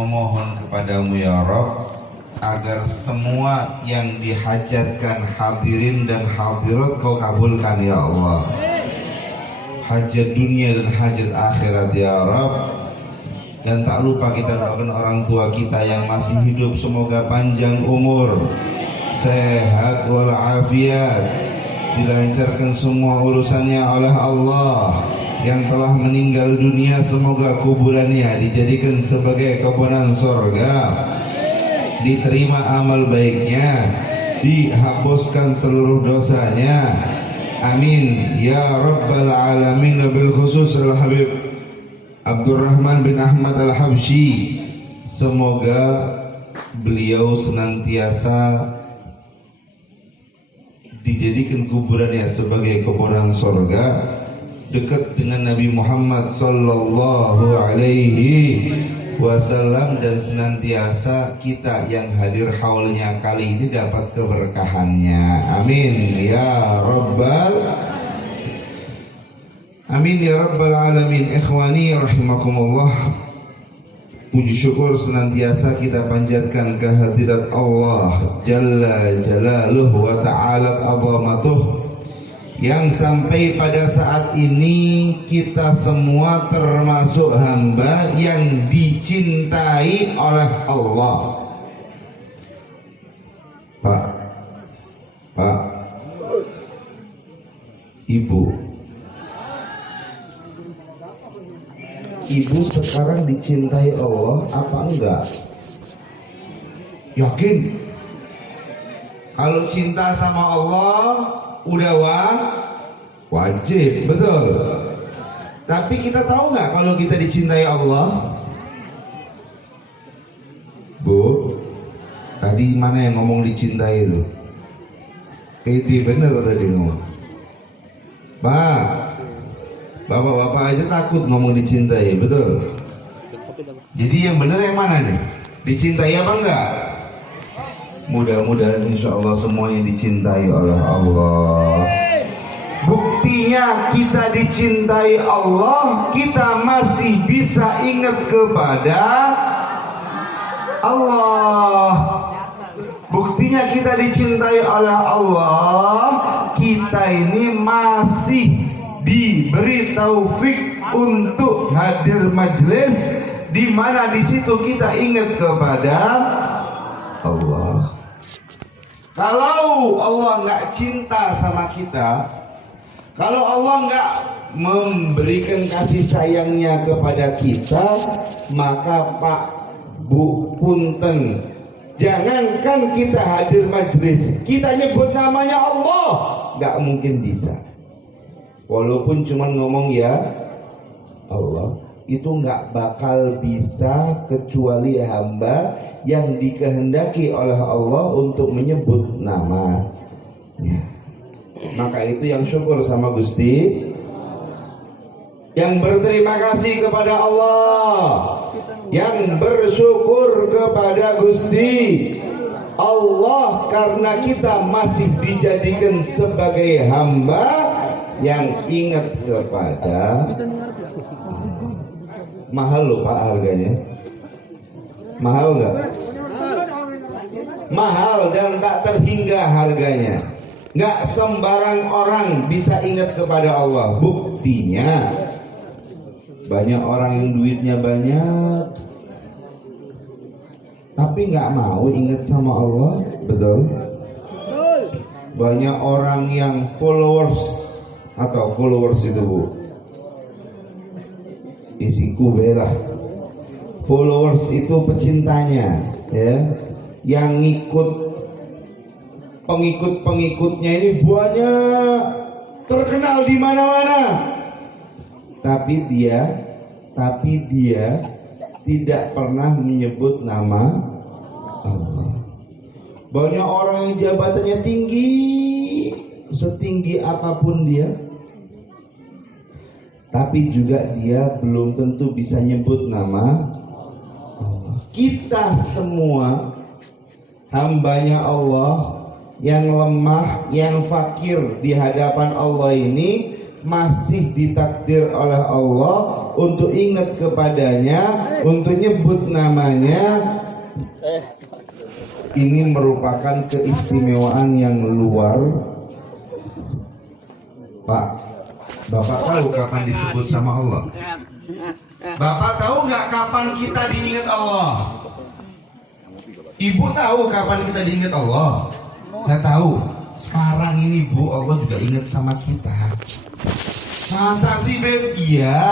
Memohon kepadamu ya Rabb agar semua yang dihajatkan hadirin dan hadirat kau kabulkan ya Allah. Hajat dunia dan hajat akhirat ya Rabb. Dan tak lupa kita doakan orang tua kita yang masih hidup, semoga panjang umur, sehat walafiat, dilancarkan semua urusannya oleh Allah. Yang telah meninggal dunia semoga kuburannya dijadikan sebagai kepunan surga, diterima amal baiknya, dihapuskan seluruh dosanya, amin ya rabbal alamin. Wabil khusus Al-Habib Abdurrahman bin Ahmad Al-Habsyi, semoga beliau senantiasa dijadikan kuburannya sebagai kuburan surga, dekat dengan Nabi Muhammad sallallahu alaihi wasallam, dan senantiasa kita yang hadir haulnya kali ini dapat keberkahannya, amin ya rabbal amin ya rabbal alamin. Ikhwani rahimakumullah, puji syukur senantiasa kita panjatkan kehadirat Allah Jalla Jalaluhu wa Ta'ala Azamatuh, yang sampai pada saat ini kita semua termasuk hamba yang dicintai oleh Allah. Pak, Ibu sekarang dicintai Allah apa enggak? Yakin? Kalau cinta sama Allah udah wajib, betul. Tapi kita tahu nggak kalau kita dicintai Allah? Bu, tadi mana yang ngomong dicintai itu? Pede bener tadi ngomong. Pak, bapak-bapak aja takut ngomong dicintai, betul. Jadi yang bener yang mana nih? Dicintai apa enggak? Mudah-mudahan insya Allah semuanya dicintai oleh Allah. Buktinya kita dicintai Allah, kita masih bisa ingat kepada Allah. Buktinya kita dicintai oleh Allah, kita ini masih diberi taufik untuk hadir majelis di mana di situ kita ingat kepada Allah. Kalau Allah nggak cinta sama kita, kalau Allah nggak memberikan kasih sayangnya kepada kita, maka Pak, Bu, punten, jangankan kita hadir majelis, kita nyebut namanya Allah nggak mungkin bisa. Walaupun cuma ngomong ya Allah, itu nggak bakal bisa kecuali hamba yang dikehendaki oleh Allah untuk menyebut namanya. Maka itu yang syukur sama Gusti, yang berterima kasih kepada Allah, yang bersyukur kepada Gusti Allah karena kita masih dijadikan sebagai hamba yang ingat kepada Allah. Mahal loh Pak harganya. Mahal nggak? Mahal dan tak terhingga harganya. Nggak sembarang orang bisa ingat kepada Allah. Buktinya banyak orang yang duitnya banyak tapi nggak mau ingat sama Allah, betul? Banyak orang yang followers itu Bu, isiku bela. Followers itu pecintanya, ya, yang ngikut, pengikut-pengikutnya ini banyak, terkenal di mana-mana. Tapi dia tidak pernah menyebut nama Allah. Banyak orang yang jabatannya tinggi, setinggi apapun dia, tapi juga dia belum tentu bisa nyebut nama Allah. Kita semua hambanya Allah yang lemah, yang fakir di hadapan Allah ini masih ditakdir oleh Allah untuk ingat kepadanya, untuk nyebut namanya. Ini merupakan keistimewaan yang luar. Pak, Bapak tahu kapan disebut sama Allah? Bapak tahu nggak kapan kita diingat Allah? Ibu tahu kapan kita diingat Allah? Nggak tahu. Sekarang ini Bu, Allah juga ingat sama kita. Masa sih Beb? Iya.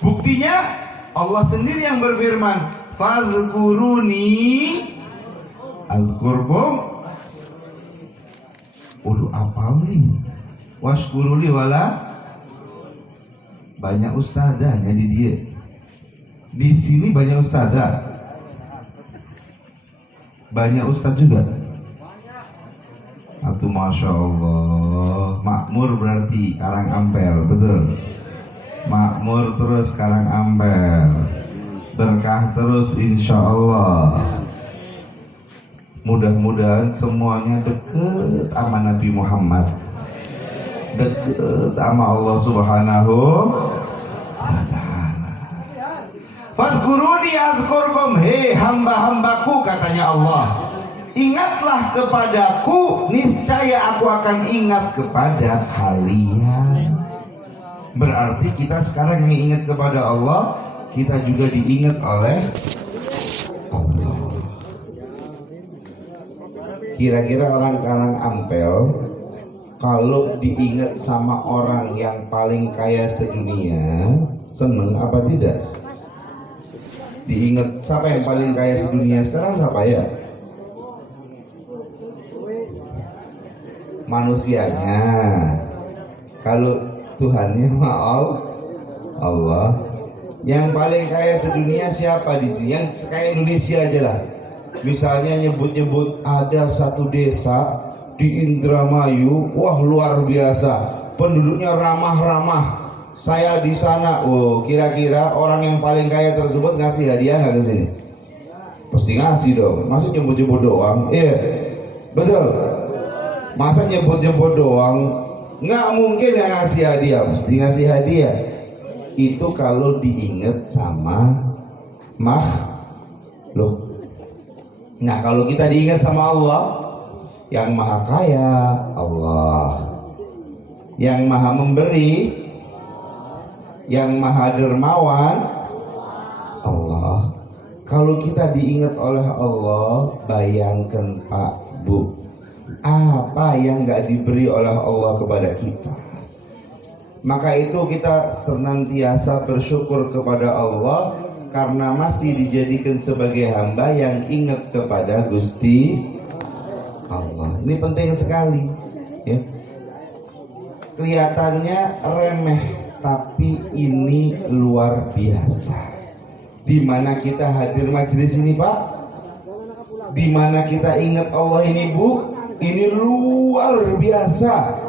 Buktinya Allah sendiri yang berfirman, fazkuruni azkurkum. Udah apal nih. Washkuruli wala. Banyak ustazahnya di dia. Di sini banyak ustazah. Banyak ustaz juga. Atau masya Allah. Makmur berarti Karang Ampel, betul. Makmur terus Karang Ampel. Berkah terus insya Allah. Mudah-mudahan semuanya deket sama Nabi Muhammad, deket sama Allah Subhanahu wa ta'ala. Fadhkuruni azkurkum. Hei hamba-hambaku, katanya Allah, ingatlah kepadaku, niscaya aku akan ingat kepada kalian. Berarti kita sekarang yang ingat kepada Allah, kita juga diingat oleh Allah. Kira-kira orang Karang Ampel kalau diingat sama orang yang paling kaya sedunia, seneng apa tidak? Diingat siapa yang paling kaya sedunia sekarang, siapa ya? Manusianya. Kalau Tuhannya maaf Allah. Yang paling kaya sedunia siapa di sini? Yang kaya Indonesia aja lah. Misalnya nyebut-nyebut ada satu desa di Indramayu, wah luar biasa, penduduknya ramah-ramah. Saya di sana, kira-kira orang yang paling kaya tersebut ngasih hadiah nggak ke sini? Pasti ngasih dong. Masa nyebut-nyebut doang? Iya, betul. Masa nyebut-nyebut doang? Nggak mungkin yang ngasih hadiah, mesti ngasih hadiah. Itu kalau diingat sama makhluk. Nah, kalau kita diingat sama Allah, yang maha kaya Allah, yang maha memberi, yang maha dermawan Allah. Kalau kita diingat oleh Allah, bayangkan Pak Bu, apa yang gak diberi oleh Allah kepada kita. Maka itu kita senantiasa bersyukur kepada Allah karena masih dijadikan sebagai hamba yang ingat kepada Gusti Allah. Ini penting sekali ya. Kelihatannya remeh, tapi ini luar biasa. Di mana kita hadir majelis ini Pak, di mana kita ingat Allah ini Bu, ini luar biasa.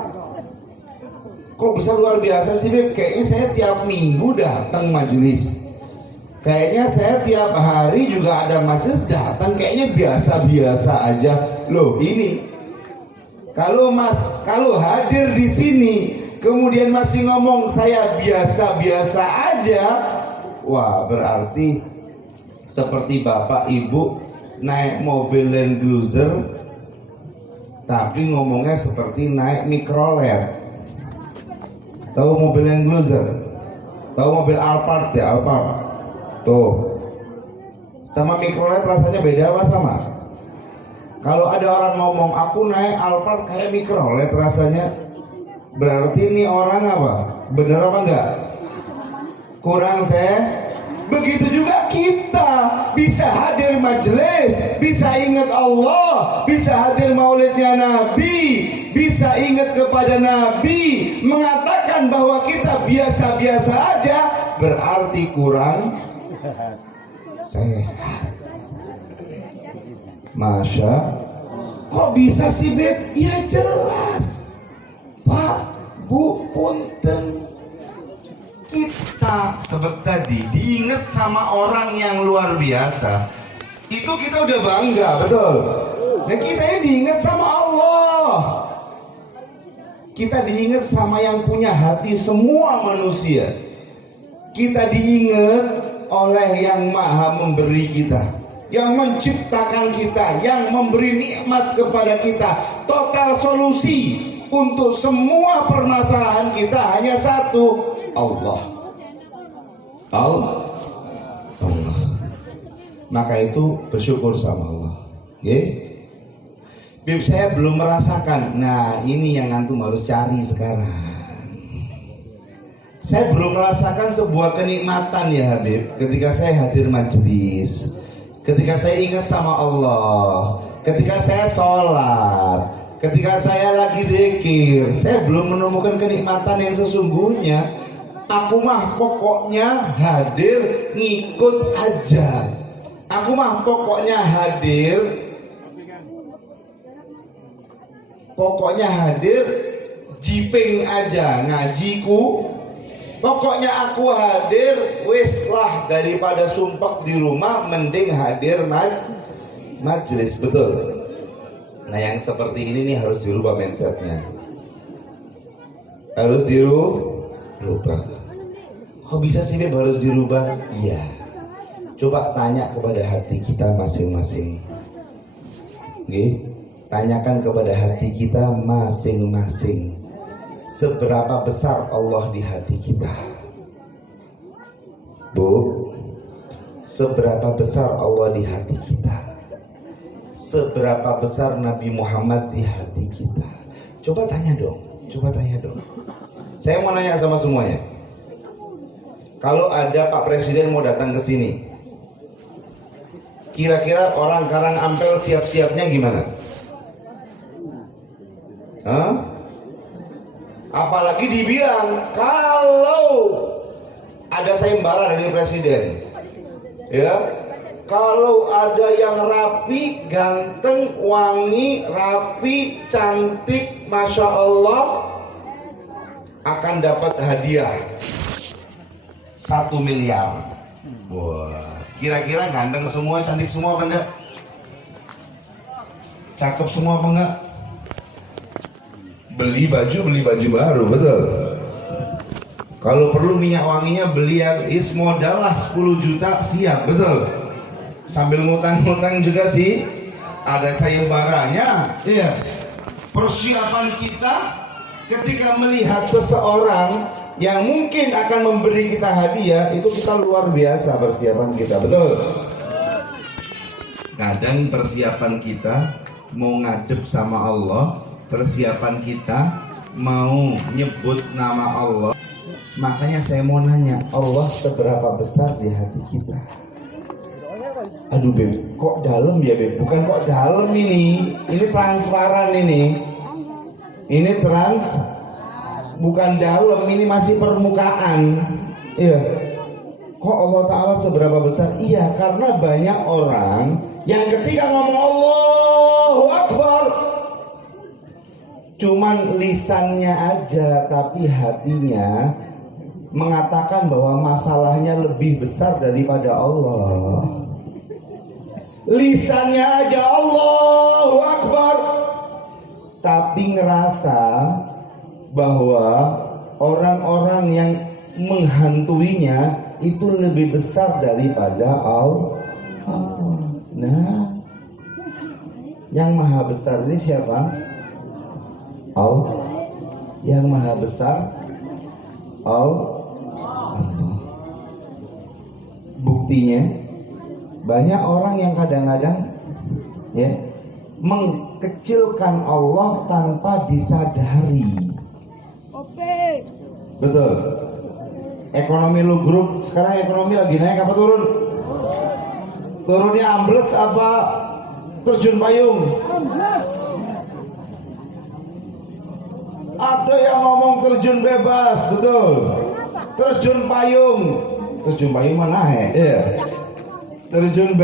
Kok bisa luar biasa sih Beb? Kayaknya saya tiap minggu datang majelis. Kayaknya saya tiap hari juga ada majelis datang, kayaknya biasa-biasa aja. Loh ini, kalau hadir di sini, kemudian masih ngomong saya biasa-biasa aja, wah berarti seperti Bapak Ibu naik mobil Land Cruiser, tapi ngomongnya seperti naik mikrolet. Tahu mobil Land Cruiser? Tahu mobil Alphard ya, Alphard? Tuh, sama mikrolet rasanya beda apa sama? Kalau ada orang ngomong aku naik Alphard kayak mikrolet rasanya, berarti ini orang apa? Bener apa enggak? Kurang saya. Begitu juga kita bisa hadir majelis, bisa ingat Allah, bisa hadir maulidnya Nabi, bisa ingat kepada Nabi, mengatakan bahwa kita biasa-biasa aja, berarti kurang sehat. Masya, kok bisa sih Beb? Ya jelas Pak, Bu, punten. Kita seperti tadi diingat sama orang yang luar biasa, itu kita udah bangga, betul. Dan kita ini diingat sama Allah. Kita diingat sama yang punya hati semua manusia. Kita diingat oleh yang maha memberi kita, yang menciptakan kita, yang memberi nikmat kepada kita. Total solusi untuk semua permasalahan kita hanya satu, Allah. Allah. Maka itu bersyukur sama Allah. Okay? Bib, saya belum merasakan. Nah, ini yang antum harus cari sekarang. Saya belum merasakan sebuah kenikmatan ya Habib, ketika saya hadir majelis, ketika saya ingat sama Allah, ketika saya sholat, ketika saya lagi zikir. Saya belum menemukan kenikmatan yang sesungguhnya. Aku mah pokoknya hadir ngikut aja. Aku mah pokoknya hadir jiping aja ngajiku. Pokoknya aku hadir, wis lah, daripada sumpek di rumah mending hadir majelis. Betul. Nah, yang seperti ini nih harus dirubah mindsetnya. Harus dirubah. Kok bisa sih Beb harus dirubah? Iya. Coba tanya kepada hati kita masing-masing. Nggih. Tanyakan kepada hati kita masing-masing, seberapa besar Allah di hati kita. Bu, seberapa besar Allah di hati kita? Seberapa besar Nabi Muhammad di hati kita? Coba tanya dong. Saya mau nanya sama semuanya. Kalau ada Pak Presiden mau datang ke sini, kira-kira orang Karang-Ampel siap-siapnya gimana? Apalagi dibilang kalau ada sayembara dari presiden, ya, kalau ada yang rapi, ganteng, wangi, rapi, cantik, masya Allah, akan dapat hadiah 1 miliar. Wah, kira-kira ganteng semua, cantik semua apa enggak? Cakep semua apa enggak? Beli baju baru, betul. Kalau perlu minyak wanginya beli yang modal lah 10 juta siap, betul. Sambil ngutang-ngutang juga sih, ada sayembaranya. Iya. Persiapan kita ketika melihat seseorang yang mungkin akan memberi kita hadiah, itu kita luar biasa persiapan kita, betul. Kadang persiapan kita mau ngadep sama Allah, persiapan kita mau nyebut nama Allah. Makanya saya mau nanya, Allah seberapa besar di hati kita? Aduh Beb, kok dalam ya Beb? Bukan kok dalam ini transparan ini. Ini bukan dalam, ini masih permukaan. Iya. Kok Allah Ta'ala seberapa besar? Iya, karena banyak orang yang ketika ngomong Allahu Akbar, cuman lisannya aja, tapi hatinya mengatakan bahwa masalahnya lebih besar daripada Allah. Lisannya aja Allahu Akbar, tapi ngerasa bahwa orang-orang yang menghantuinya itu lebih besar daripada Allah. Nah, yang maha besar ini siapa? Allah. Yang maha besar Allah. Buktinya banyak orang yang kadang-kadang ya mengkecilkan Allah tanpa disadari. Betul. Ekonomi lu grup sekarang, ekonomi lagi naik apa turun? Turunnya ambles apa terjun payung? Ada yang ngomong terjun bebas, betul. Terjun payung mana ya? Terjun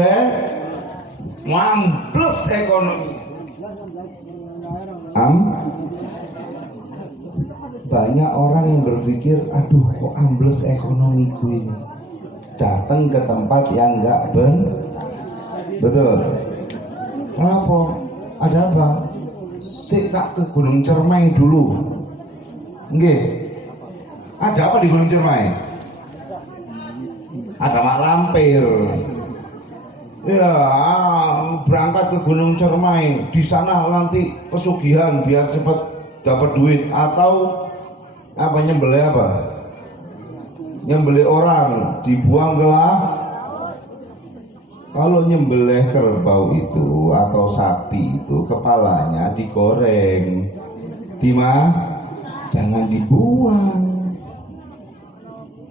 ambles ekonomi. Banyak orang yang berpikir, aduh kok ambles ekonomiku ini. Datang ke tempat yang enggak betul. Kenapa? Ada apa? Tak ke Gunung Cermai dulu. Nggih. Ada apa di Gunung Ciremai? Ada mak lampir. Ya, berangkat ke Gunung Ciremai. Di sana nanti pesugihan biar cepat dapat duit, atau apa, nyembelih apa? Nyembelih orang, dibuang ke laut. Kalau nyembelih kerbau itu atau sapi itu kepalanya digoreng, jangan dibuang.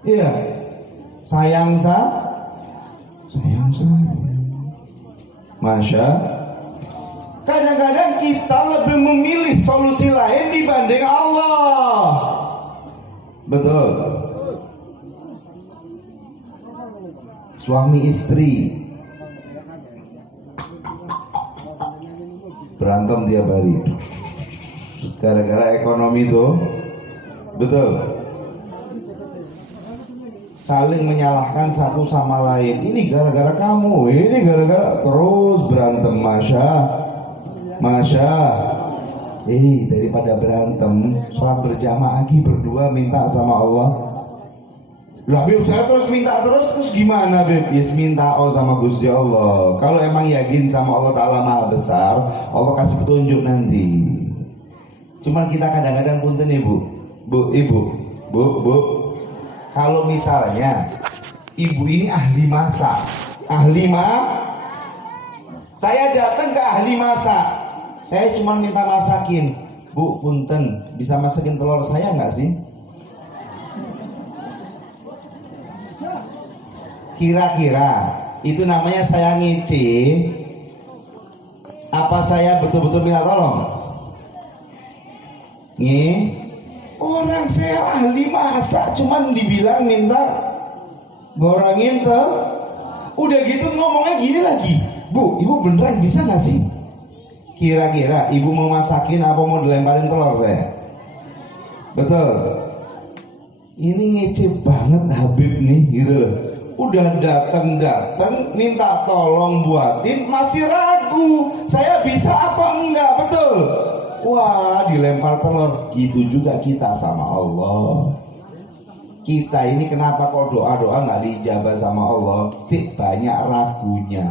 Iya, sayang saya. Masya. Kadang-kadang kita lebih memilih solusi lain dibanding Allah. Betul. Suami istri berantem tiap hari gara-gara ekonomi itu. Betul. Saling menyalahkan satu sama lain. Ini gara-gara kamu, ini gara-gara, terus berantem. Masya. Daripada berantem, sholat berjamaah lagi berdua, minta sama Allah. Lah Bib, saya terus minta terus gimana Bib? Yes, minta sama Gusti Allah. Kalau emang yakin sama Allah Ta'ala Maha Besar, Allah kasih petunjuk nanti. Cuman kita kadang-kadang punten ibu. Kalau misalnya ibu ini ahli masak, saya datang ke ahli masak, saya cuma minta masakin. Bu, punten, bisa masakin telur saya nggak sih? Kira-kira itu namanya saya ngece, apa saya betul-betul minta tolong? Orang saya ahli masak, cuman dibilang minta gorengin udah gitu ngomongnya gini lagi. Bu, ibu beneran bisa gak sih? Kira-kira ibu mau masakin apa mau dilemparin telur saya? Betul. Ini ngece banget Habib nih gitu loh. Udah datang minta tolong buatin, masih ragu saya bisa apa enggak. Betul. Wah, dilempar telur. Gitu juga kita sama Allah. Kita ini kenapa kok doa-doa nggak diijabah sama Allah? Sih banyak ragunya.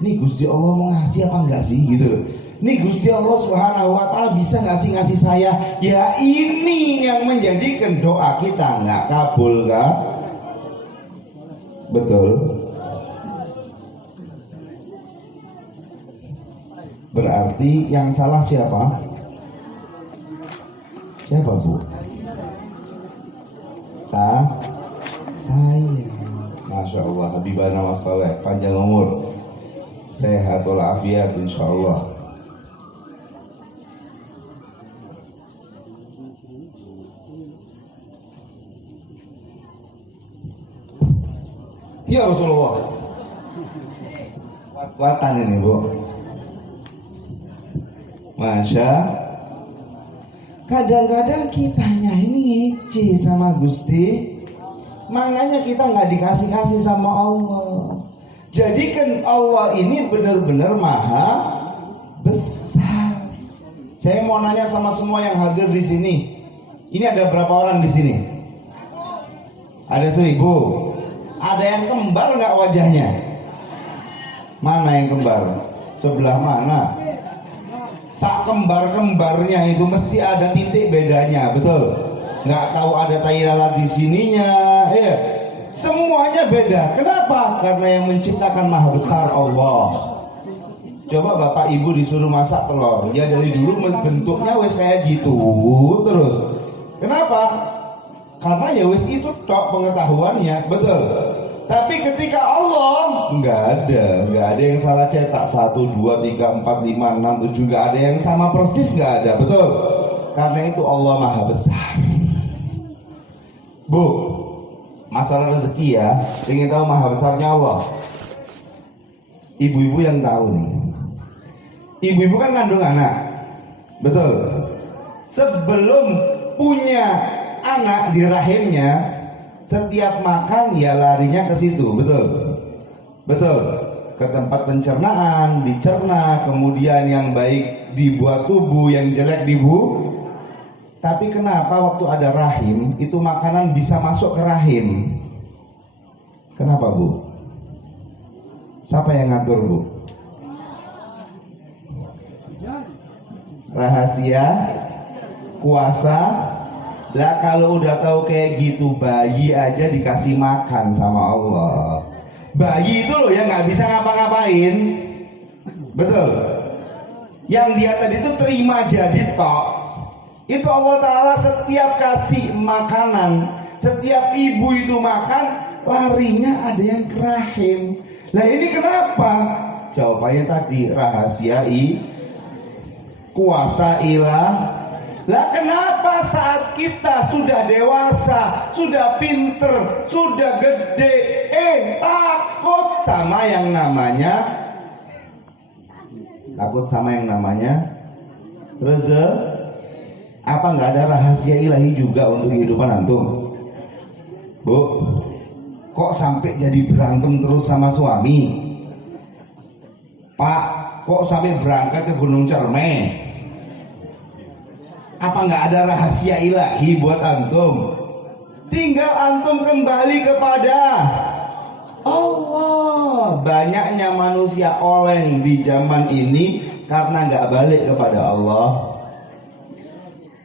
Nih Gusti Allah mau ngasih apa enggak sih gitu. Nih Gusti Allah Subhanahu wa Ta'ala bisa nggak sih ngasih saya? Ya ini yang menjadikan doa kita nggak kabul kan? Betul. Berarti yang salah siapa? Siapa Bu? Saya. Masya Allah, Habibana wa Saleh, panjang umur, sehat walafiat insyaallah. Ya Rasulullah. Kuat-kuatan ini Bu. Masya. Kadang-kadang kitanya ini ngece sama Gusti, makanya kita nggak dikasih-kasih sama Allah. Jadikan Allah ini benar-benar maha besar. Saya mau nanya sama semua yang hadir di sini. Ini ada berapa orang di sini? Ada 1000. Ada yang kembar nggak wajahnya? Mana yang kembar? Sebelah mana? Sak kembar-kembarnya itu mesti ada titik bedanya, betul? Nggak tahu ada tai lalat di sininya, ya. Semuanya beda. Kenapa? Karena yang menciptakan maha besar Allah. Coba bapak ibu disuruh masak telur, ya dari dulu bentuknya wes kayak gitu terus. Kenapa? Karena ya wes itu tok pengetahuannya, betul. Tapi ketika Allah nggak ada yang salah cetak 1, 2, 3, 4, 5, 6, 7, nggak ada yang sama persis, nggak ada, betul. Karena itu Allah maha besar. Bu, masalah rezeki ya, ingin tahu maha besarnya Allah. Ibu-ibu yang tahu nih, ibu-ibu kan kandung anak, betul. Sebelum punya anak di rahimnya, setiap makan ya larinya ke situ, betul, ke tempat pencernaan, dicerna, kemudian yang baik dibuat tubuh, yang jelek Tapi kenapa waktu ada rahim itu makanan bisa masuk ke rahim? Kenapa, Bu? Siapa yang ngatur, Bu? Rahasia, kuasa. Lah kalau udah tahu kayak gitu, bayi aja dikasih makan sama Allah. Bayi itu loh yang nggak bisa ngapa-ngapain, betul? Yang dia tadi itu terima jadi tok. Itu Allah Ta'ala setiap kasih makanan, setiap ibu itu makan, larinya ada yang ke rahim. Nah ini kenapa? Jawabannya tadi, rahasiai, kuasa ilah. Lah kenapa saat kita sudah dewasa, sudah pinter, sudah gede, takut sama yang namanya rezeki? Apa nggak ada rahasia ilahi juga untuk kehidupan antum? Bu, kok sampai jadi berantem terus sama suami? Pak, kok sampai berangkat ke Gunung Cermai? Apa nggak ada rahasia ilahi buat antum? Tinggal antum kembali kepada Allah. Banyaknya manusia oleng di zaman ini karena nggak balik kepada Allah.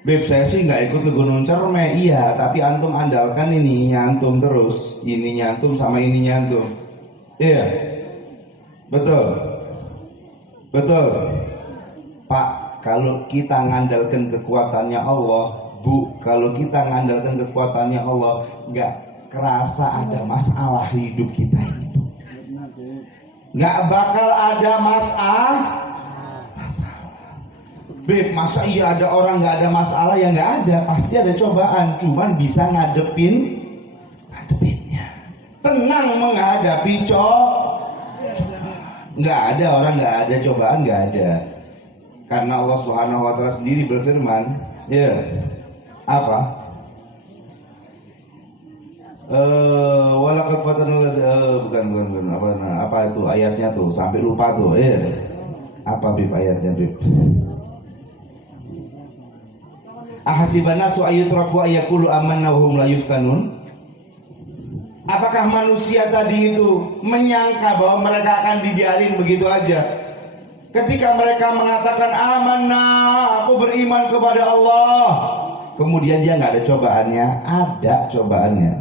Beb, saya sih nggak ikut ke Gunung Cermai, iya, tapi antum andalkan ini antum terus, ini antum sama ini antum, iya, betul, Pak. Kalau kita ngandalkan kekuatannya Allah, Bu, kalau kita ngandalkan kekuatannya Allah, nggak kerasa ada masalah hidup kita ini, Bu. Nggak bakal ada masalah. Beb, masa iya ada orang nggak ada masalah? Ya nggak ada, pasti ada cobaan. Cuman bisa ngadepinnya. Tenang menghadapi cobaan. Nggak ada orang nggak ada cobaan, nggak ada. Karena Allah Subhanahu Wa Taala sendiri berfirman, ya apa? Walaqad fatanal bukan apa itu ayatnya tuh sampai lupa tuh. Apa Beb ayatnya, Beb? Ahasibana su ayutraku ayakulu amanna wa hum la yuftanun. Apakah manusia tadi itu menyangka bahwa mereka akan dibiarin begitu aja? Ketika mereka mengatakan amanna, aku beriman kepada Allah, kemudian dia nggak ada cobaannya. Ada cobaannya.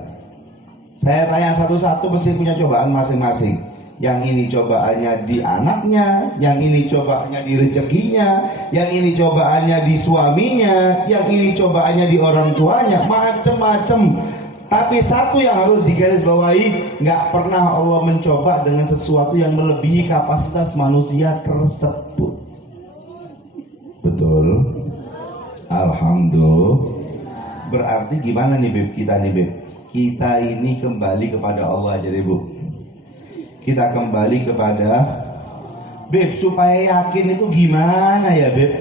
Saya tanya satu-satu, pasti punya cobaan masing-masing. Yang ini cobaannya di anaknya, yang ini cobaannya di rezekinya, yang ini cobaannya di suaminya, yang ini cobaannya di orang tuanya, macem-macem. Tapi satu yang harus digarisbawahi, nggak pernah Allah mencoba dengan sesuatu yang melebihi kapasitas manusia tersebut. Betul? Alhamdulillah. Berarti gimana nih Beb, kita nih Beb? Kita ini kembali kepada Allah aja deh Bu. Kita kembali kepada Beb, supaya yakin itu gimana ya Beb?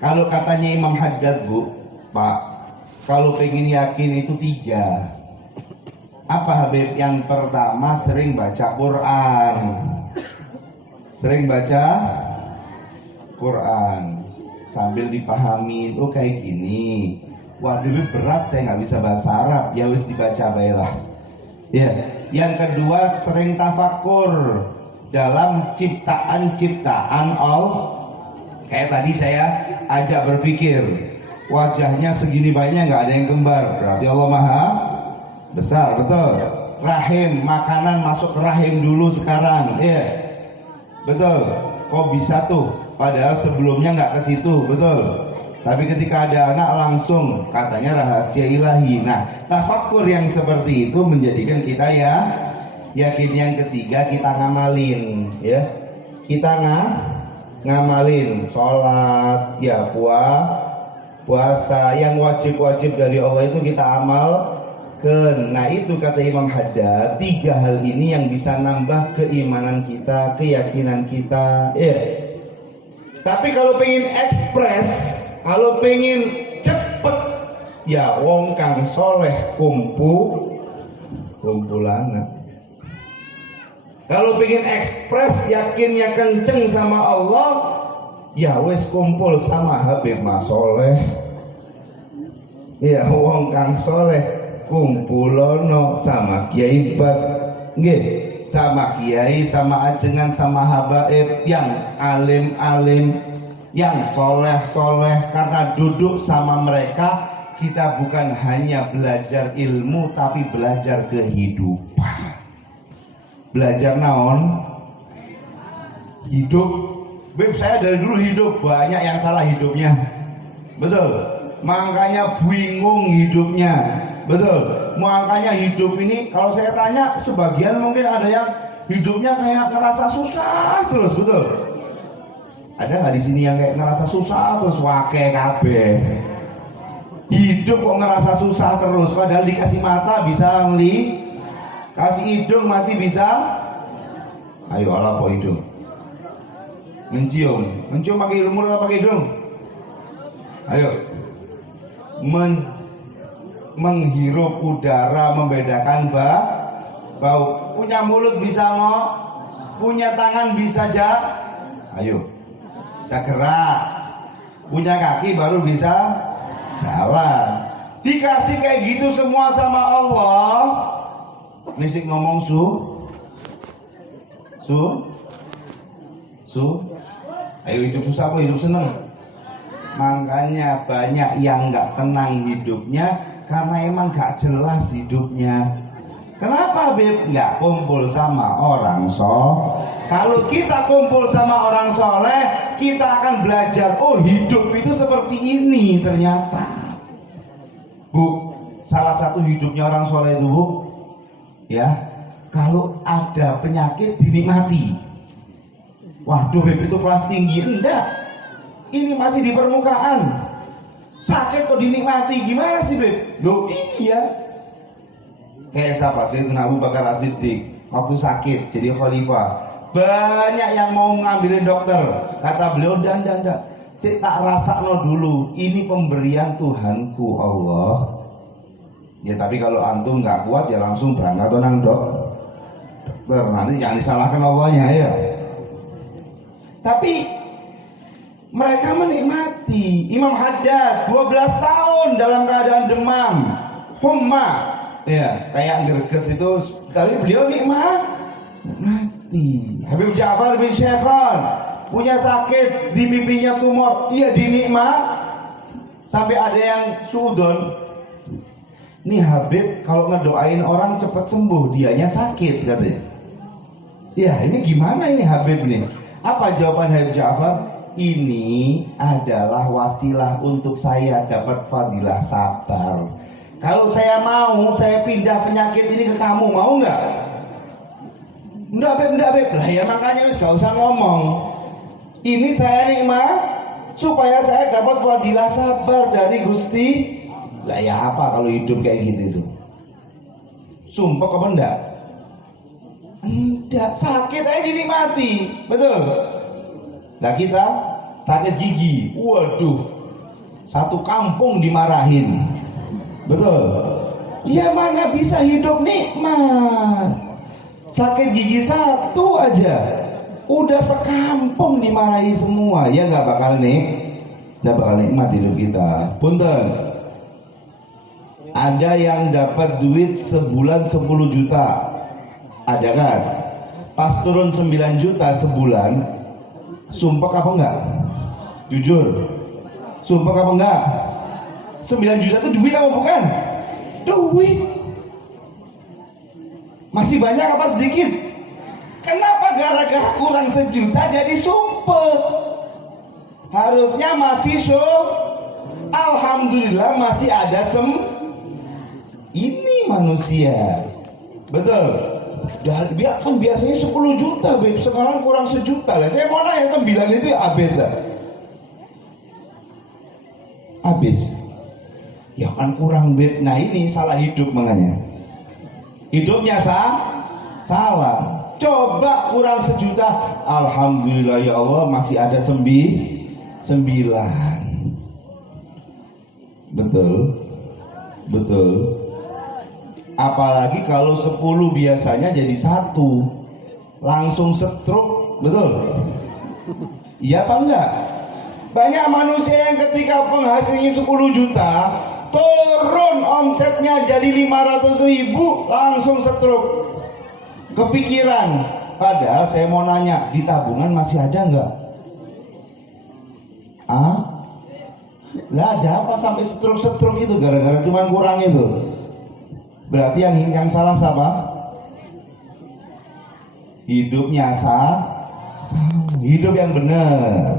Kalau katanya Imam Haddad Bu, Pak, kalau pengen yakin itu 3. Apa Beb? Yang pertama sering baca Quran. Sering baca Quran sambil dipahami, oh kayak gini. Waduh Beb, berat, saya nggak bisa bahasa Arab. Ya wis dibaca baiklah. Ya. Yang kedua sering tafakur dalam ciptaan-ciptaan Allah. Kayak tadi saya ajak berpikir, wajahnya segini banyak nggak ada yang kembar, berarti Allah Maha Besar, betul. Rahim, makanan masuk ke rahim dulu sekarang, iya, betul. Kok bisa tuh? Padahal sebelumnya nggak ke situ, betul. Tapi ketika ada anak langsung katanya rahasia ilahi. Nah, tafakur yang seperti itu menjadikan kita ya yakin. Yang ketiga kita ngamalin, ya. Kita ngamalin sholat, ya puasa, yang wajib-wajib dari Allah itu kita amalkan. Nah itu kata Imam Haddad, 3 hal ini yang bisa nambah keimanan kita, keyakinan kita, ya. Tapi kalau pengen ekspres, kalau pengen cepet, ya wong kang soleh kumpulan. Kalau pengen ekspres, yakinnya kenceng sama Allah, ya wes kumpul sama Habib Mas Soleh, Ya wong kang soleh kumpulono sama kiai bat, nggih, sama kiai, sama ajengan, sama habaib yang alim-alim, yang soleh-soleh. Karena duduk sama mereka kita bukan hanya belajar ilmu tapi belajar kehidupan. Belajar naon? Hidup. Beb, saya dari dulu hidup banyak yang salah hidupnya, betul. Makanya bingung hidupnya, betul. Makanya hidup ini kalau saya tanya, sebagian mungkin ada yang hidupnya kayak ngerasa susah terus, betul. Ada nggak di sini yang kayak ngerasa susah terus? Wake kabeh. Hidup kok ngerasa susah terus, padahal dikasih mata bisa ngelihat, kasih hidung masih bisa. Ayo ala po hidung. Mencium pakai mulut atau pakai hidung? Ayo. Menghirup udara, membedakan bau. Punya mulut bisa punya tangan bisa ayo, bisa gerak. Punya kaki baru bisa jalan. Dikasih kayak gitu semua sama Allah. Mesti ngomong ayo hidup susah apa hidup seneng? Makanya banyak yang nggak tenang hidupnya karena emang nggak jelas hidupnya. Kenapa Beb? Nggak kumpul sama orang Kalau kita kumpul sama orang soleh, kita akan belajar, oh hidup itu seperti ini ternyata. Bu, salah satu hidupnya orang soleh itu, Bu, ya, kalau ada penyakit dinikmati. Waduh, Beb, itu kelas tinggi. Enggak, ini masih di permukaan. Sakit kok dinikmati, gimana sih, Beb? Loh iya. Kayak siapa sih? Abu Bakar As-Siddiq waktu sakit jadi khalifah, banyak yang mau ngambilin dokter. Kata beliau, dan saya tak rasakno dulu, ini pemberian Tuhanku Allah. Ya tapi kalau antum nggak kuat ya langsung berangkat nang dokter, nanti jangan disalahkan Allahnya ya. Tapi mereka menikmati. Imam Haddad 12 tahun dalam keadaan demam, humma, ya kayak gerges itu, tapi beliau nikmati. Habib Ja'far bin Syekhan punya sakit di pipinya tumor, iya dinikmati. Sampai ada yang suudon. Nih Habib kalau ngedoain orang cepat sembuh, dianya sakit katanya. Ya ini gimana ini Habib nih? Apa jawaban Habib Ja'far? Ini adalah wasilah untuk saya dapat fadilah sabar. Kalau saya mau, saya pindah penyakit ini ke kamu, mau nggak? Enggak Beb. Lah ya makanya wis gak usah ngomong. Ini saya nikmat supaya saya dapat fadilah sabar dari Gusti. Lah ya apa kalau hidup kayak gitu itu? Sumpah apa enggak? Enggak, sakit aja dinikmati, betul. Nah kita sakit gigi, waduh, satu kampung dimarahin, betul. Ya mana bisa hidup nikmat? Sakit gigi satu aja, udah sekampung dimarahi semua, ya nggak bakal nikmat hidup kita. Punten, ada yang dapat duit sebulan 10 juta, ada kan? Pas turun 9 juta sebulan, sumpah apa enggak? Jujur, sumpah apa enggak? 9 juta itu duit apa bukan? Duit. Masih banyak apa sedikit? Kenapa gara-gara kurang sejuta jadi sumpah? Harusnya masih alhamdulillah masih ada ini manusia, betul. Dan kan biasanya 10 juta Beb, sekarang kurang sejuta lah. Saya mau nanya 9 itu ya habis ya kan kurang Beb. Nah ini salah hidup, makanya hidupnya salah. Coba kurang sejuta, alhamdulillah ya Allah masih ada 9. Betul. Apalagi kalau 10 biasanya jadi 1, langsung stroke, betul? Iya apa enggak? Banyak manusia yang ketika penghasilannya 10 juta turun omsetnya jadi 500.000, langsung stroke. Kepikiran, padahal saya mau nanya, di tabungan masih ada nggak? Lah ada apa sampai stroke itu? Gara-gara cuma kurang itu. Berarti yang salah siapa? Hidupnya hidup yang benar.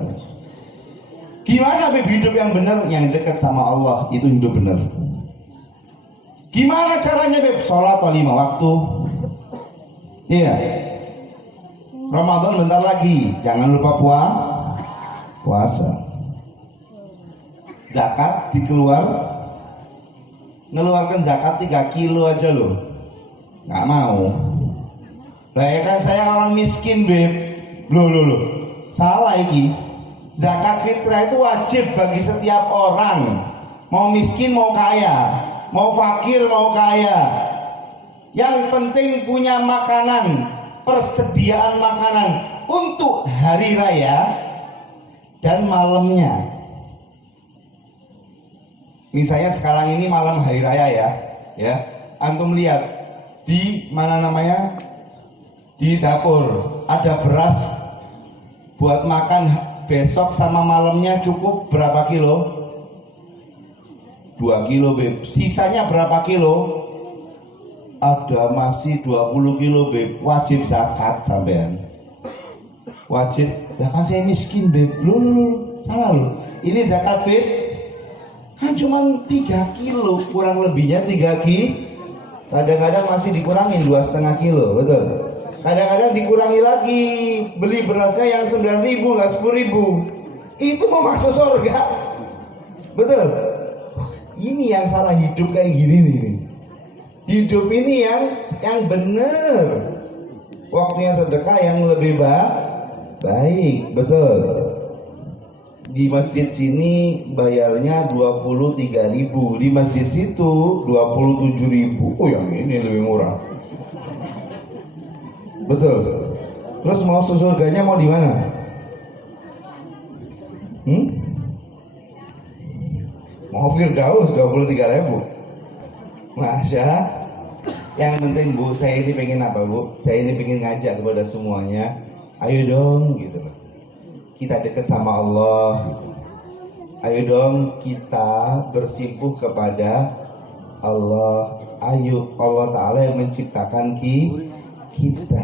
Gimana hidup yang benar? Yang dekat sama Allah itu hidup benar. Gimana caranya sholat 5 waktu? Iya. Ramadan bentar lagi, jangan lupa puasa. Zakat ngeluarkan zakat 3 kilo aja loh, nggak mau. Lah ya kan saya orang miskin loh, salah iki. Zakat fitrah itu wajib bagi setiap orang, mau miskin mau kaya, mau fakir mau kaya. Yang penting punya makanan, persediaan makanan untuk hari raya dan malamnya. Misalnya sekarang ini malam hari raya ya, antum lihat di mana namanya, di dapur ada beras buat makan besok sama malamnya cukup berapa kilo? 2 kilo sisanya berapa kilo? Ada masih 20 kilo wajib zakat sampean. Wajib, lah kan saya miskin lu salah lu. Ini zakat kan cuma 3 kilo, kurang lebihnya 3 kilo. Kadang-kadang masih dikurangin 2,5 kilo, betul. Kadang-kadang dikurangi lagi, beli berasnya yang 9.000 nggak 10.000. Itu mau masuk surga, betul. Ini yang salah hidup kayak gini nih. Hidup ini yang bener. Waktunya sedekah yang lebih baik, betul. Di masjid sini bayarnya 23.000, di masjid situ 27.000. Oh yang ini lebih murah. Betul. Terus mau surganya mau di mana? Mau Firdaus 23.000. Masya. Yang penting Bu, saya ini pengen apa Bu? Saya ini pengen ngajak kepada semuanya, ayo dong gitu loh. Kita dekat sama Allah. Ayo dong kita bersimpuh kepada Allah. Ayo Allah Ta'ala yang menciptakan kita.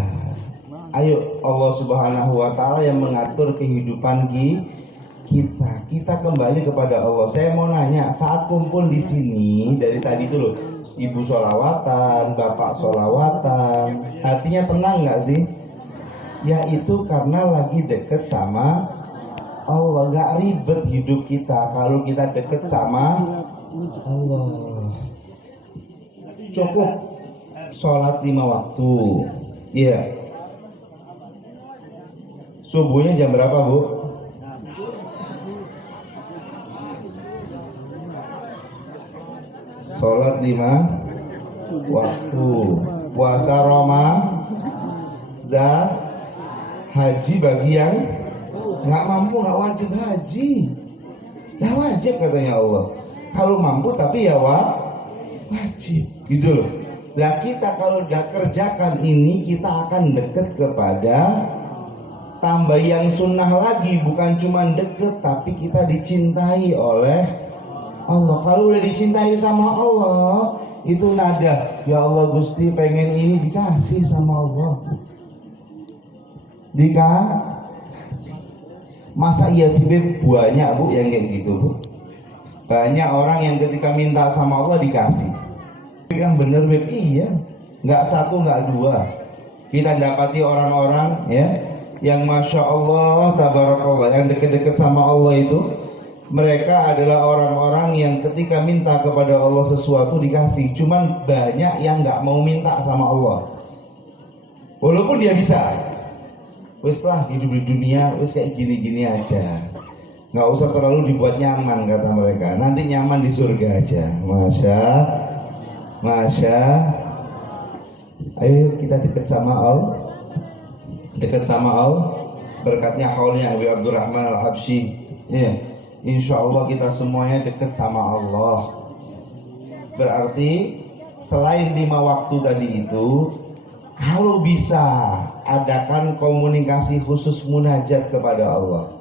Ayo Allah Subhanahu wa Ta'ala yang mengatur kehidupan kita. Kita kembali kepada Allah. Saya mau nanya, saat kumpul di sini dari tadi itu loh, ibu sholawatan, bapak sholawatan, hatinya tenang nggak sih? Ya itu karena lagi deket sama Allah. Nggak ribet hidup kita kalau kita deket sama Allah. Cukup sholat 5 waktu. Iya. Subuhnya jam berapa Bu? Sholat 5 waktu. Puasa Ramadan, haji bagi yang nggak mampu, nggak wajib haji. Ya wajib katanya Allah. Kalau mampu tapi ya wajib. Gitu loh. Lah kita kalau udah kerjakan ini, kita akan deket kepada tambah yang sunnah lagi. Bukan cuma deket, tapi kita dicintai oleh Allah. Kalau udah dicintai sama Allah, itu nada, ya Allah Gusti pengen ini, dikasih sama Allah. Dikasih. Masa iya sih Beb? Banyak Bu yang kayak gitu Bu. Banyak orang yang ketika minta sama Allah dikasih. Yang bener Beb, iya. Nggak satu, nggak dua. Kita dapati orang-orang ya, yang Masya Allah, Tabarakallah, yang deket-deket sama Allah itu, mereka adalah orang-orang yang ketika minta kepada Allah sesuatu dikasih. Cuman banyak yang nggak mau minta sama Allah, walaupun dia bisa. Wes lah hidup di dunia, wes kayak gini-gini aja, nggak usah terlalu dibuat nyaman kata mereka. Nanti nyaman di surga aja. Masya. Ayo kita dekat sama Allah, berkatnya haulnya Abi Abdurrahman Al-Habsyi. Ya, insya Allah kita semuanya dekat sama Allah. Berarti selain 5 waktu tadi itu, kalau bisa adakan komunikasi khusus munajat kepada Allah.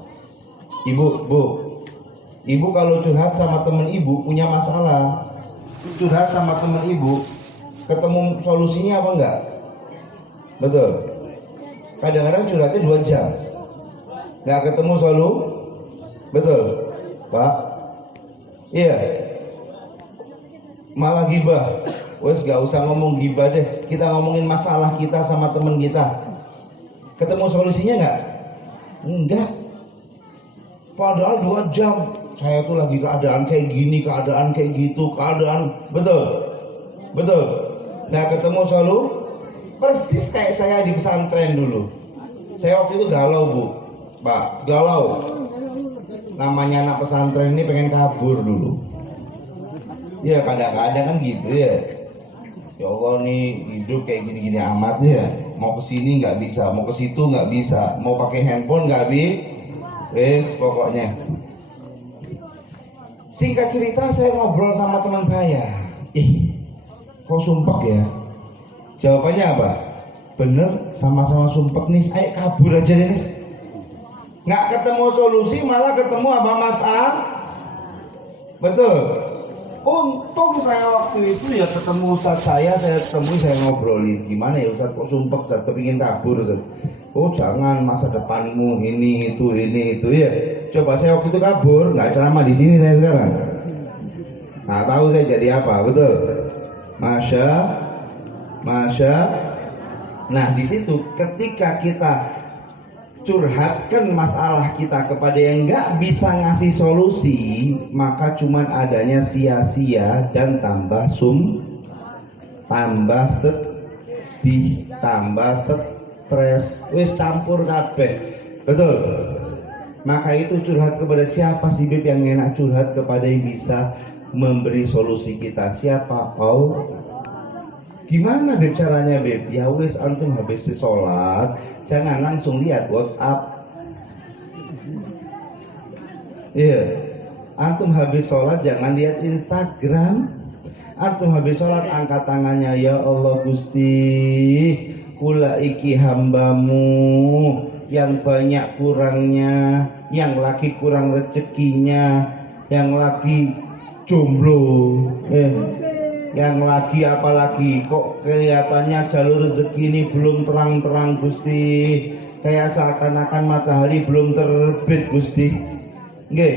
Ibu kalau curhat sama temen ibu punya masalah, curhat sama temen ibu, ketemu solusinya apa enggak? Betul. Kadang-kadang curhatnya 2 jam, nggak ketemu betul, Pak? Iya. Malah gibah. Wes gak usah ngomong gibah deh. Kita ngomongin masalah kita sama temen kita. Ketemu solusinya nggak? Enggak. Padahal 2 jam. Saya tuh lagi keadaan kayak gini, keadaan kayak gitu, keadaan betul. Nggak ketemu persis kayak saya di pesantren dulu. Saya waktu itu galau, Bu. Pak, galau. Namanya anak pesantren ini pengen kabur dulu. Ya kadang-kadang kan gitu ya. Ya Allah nih hidup kayak gini-gini amat ya. Mau kesini nggak bisa, mau ke situ nggak bisa, mau pakai handphone nggak bisa. Pokoknya. Singkat cerita saya ngobrol sama teman saya. Kok sumpek ya? Jawabannya apa? Bener, sama-sama sumpek nih. Ayo kabur aja deh nih. Nggak ketemu solusi malah ketemu apa masalah? Betul. Untung saya waktu itu ya ketemu Ustaz saya ngobrolin gimana ya Ustaz, kok sumpek Ustaz, kepingin kabur Ustaz. Oh jangan, masa depanmu ini itu ya. Coba saya waktu itu kabur, nggak ceramah di sini saya sekarang. Nggak tahu saya jadi apa, betul. Masya. Nah di situ ketika kita curhatkan masalah kita kepada yang nggak bisa ngasih solusi, maka cuman adanya sia-sia dan tambah sedih, tambah stres, wis campur kabeh. Betul. Maka itu curhat kepada siapa sih Beb yang enak curhat kepada yang bisa memberi solusi kita? Siapa? Gimana Beb caranya Beb? Ya wis antum habis sholat jangan langsung lihat WhatsApp. Iya. Antum habis sholat jangan lihat Instagram. Antum habis sholat angkat tangannya, ya Allah Gusti, kula iki hambamu yang banyak kurangnya, yang lagi kurang rezekinya, yang lagi jomblo, yang lagi apalagi kok kelihatannya jalur rezeki ini belum terang-terang Gusti, kayak seakan-akan matahari belum terbit Gusti. Nggih.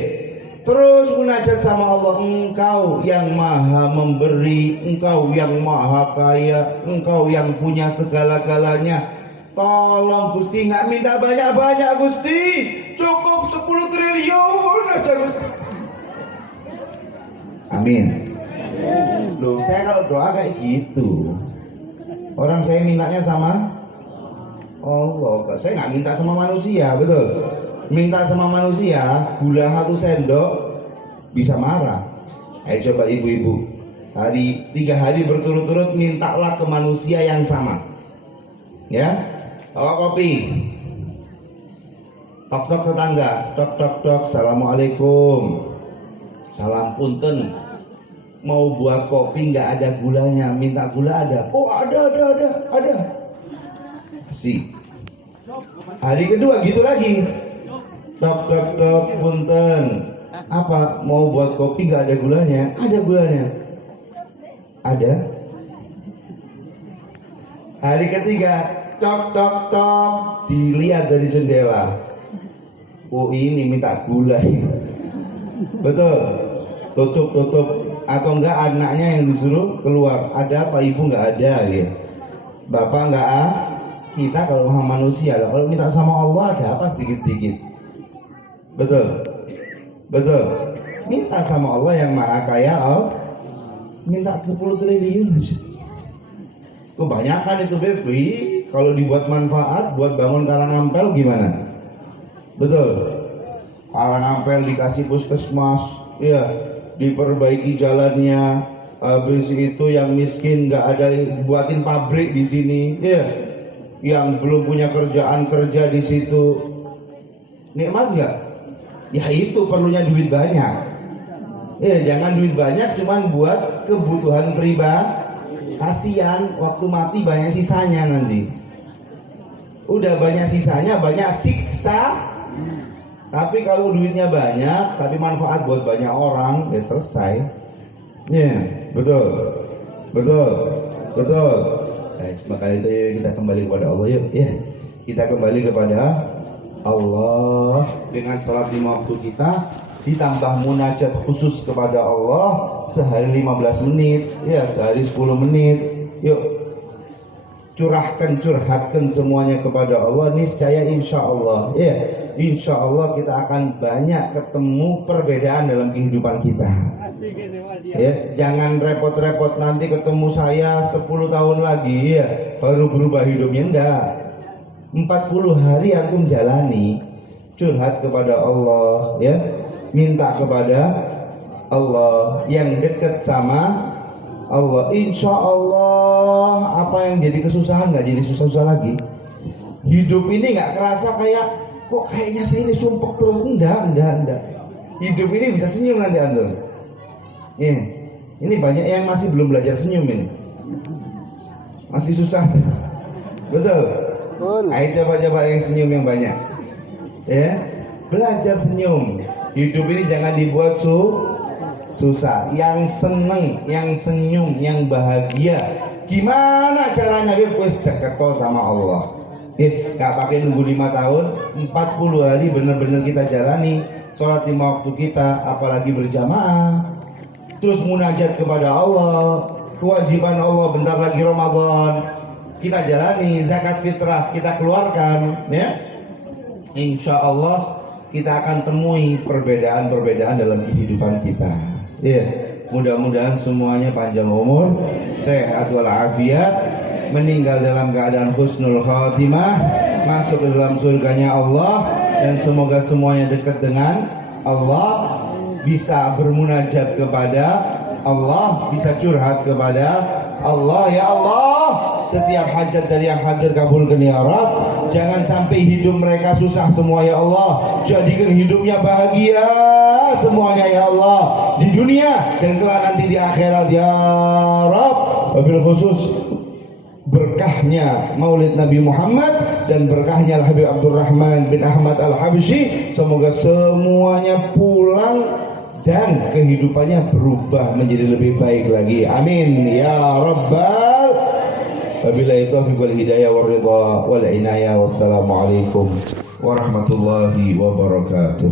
Terus munajat sama Allah, Engkau yang maha memberi, Engkau yang maha kaya, Engkau yang punya segala-galanya. Tolong Gusti, nggak minta banyak-banyak Gusti, cukup 10 triliun aja Gusti. Amin. Loh, saya kalau doa kayak gitu, orang saya mintanya sama Allah, saya nggak minta sama manusia, betul. Minta sama manusia, gula 1 sendok bisa marah. Ayo coba ibu-ibu, 3 hari berturut-turut mintalah ke manusia yang sama, ya. Bawa kopi, tok-tok tetangga, tok-tok, assalamualaikum, salam punten, mau buat kopi nggak ada gulanya, minta gula ada. Oh ada. Si hari kedua gitu lagi, tok punten, apa mau buat kopi nggak ada gulanya? Ada gulanya, ada. Hari ketiga, tok dilihat dari jendela. Oh ini minta gula. Betul. Tutup atau enggak anaknya yang disuruh keluar, ada apa ibu? Enggak ada ya. Bapak enggak kita kalau sama manusia lah, kalau minta sama Allah ada apa sedikit-sedikit. Betul. Minta sama Allah yang maha kaya, minta 10 triliun aja. Kebanyakan itu Bebi, kalau dibuat manfaat buat bangun Karangampel gimana? Betul. Karangampel dikasih puskesmas, ya, diperbaiki jalannya. Habis itu yang miskin nggak ada, buatin pabrik di sini, ya. Yang belum punya kerjaan kerja di situ. Nikmat nggak? Ya itu perlunya duit banyak. Ya, jangan duit banyak cuman buat kebutuhan pribadi. Kasihan waktu mati banyak sisanya nanti. Udah banyak sisanya, banyak siksa. Tapi kalau duitnya banyak, tapi manfaat buat banyak orang, ya selesai. Ya, betul. Betul. Betul. Nah, maka itu yuk kita kembali kepada Allah yuk. Ya. Kita kembali kepada Allah dengan salat 5 waktu kita, ditambah munajat khusus kepada Allah sehari 15 menit, ya sehari 10 menit. Yuk curhatkan semuanya kepada Allah, niscaya insya Allah, ya insya Allah kita akan banyak ketemu perbedaan dalam kehidupan kita. Ya, jangan repot-repot nanti ketemu saya 10 tahun lagi ya baru berubah hidupnya. Enggak, 40 hari antum jalani, curhat kepada Allah, ya minta kepada Allah, yang dekat sama Allah, insya Allah apa yang jadi kesusahan nggak jadi susah-susah lagi. Hidup ini nggak kerasa kayak kok kayaknya saya ini sumpek terus. Enggak. Hidup ini bisa senyum nanti antum. Ini banyak yang masih belum belajar senyum ini, masih susah. Betul. Ayo coba yang senyum yang banyak. Ya, belajar senyum. Hidup ini jangan dibuat susah. Yang seneng, yang senyum, yang bahagia. Gimana caranya? Wis deket sama Allah. Gak pakai nunggu 5 tahun, 40 hari benar-benar kita jalani. Sholat 5 waktu kita, apalagi berjamaah. Terus munajat kepada Allah. Kewajiban Allah, bentar lagi Ramadan kita jalani, zakat fitrah kita keluarkan, ya. Insya Allah kita akan temui perbedaan-perbedaan dalam kehidupan kita. Ya, mudah-mudahan semuanya panjang umur, sehat walafiat, meninggal dalam keadaan husnul khatimah, masuk ke dalam surganya Allah, dan semoga semuanya dekat dengan Allah, bisa bermunajat kepada Allah, bisa curhat kepada Allah. Ya Allah, setiap hajat dari yang hadir kabulkan ya Rabb. Jangan sampai hidup mereka susah semua ya Allah. Jadikan hidupnya bahagia semuanya ya Allah, di dunia dan kelak nanti di akhirat ya Rabb. Wabil khusus berkahnya Maulid Nabi Muhammad dan berkahnya Al-Habib Abdurrahman bin Ahmad Al-Habsyi, semoga semuanya pulang dan kehidupannya berubah menjadi lebih baik lagi. Amin ya Rabbal. Wabillahi taufiq wal hidayah wal ridha wal inayah. Wassalamualaikum warahmatullahi wabarakatuh.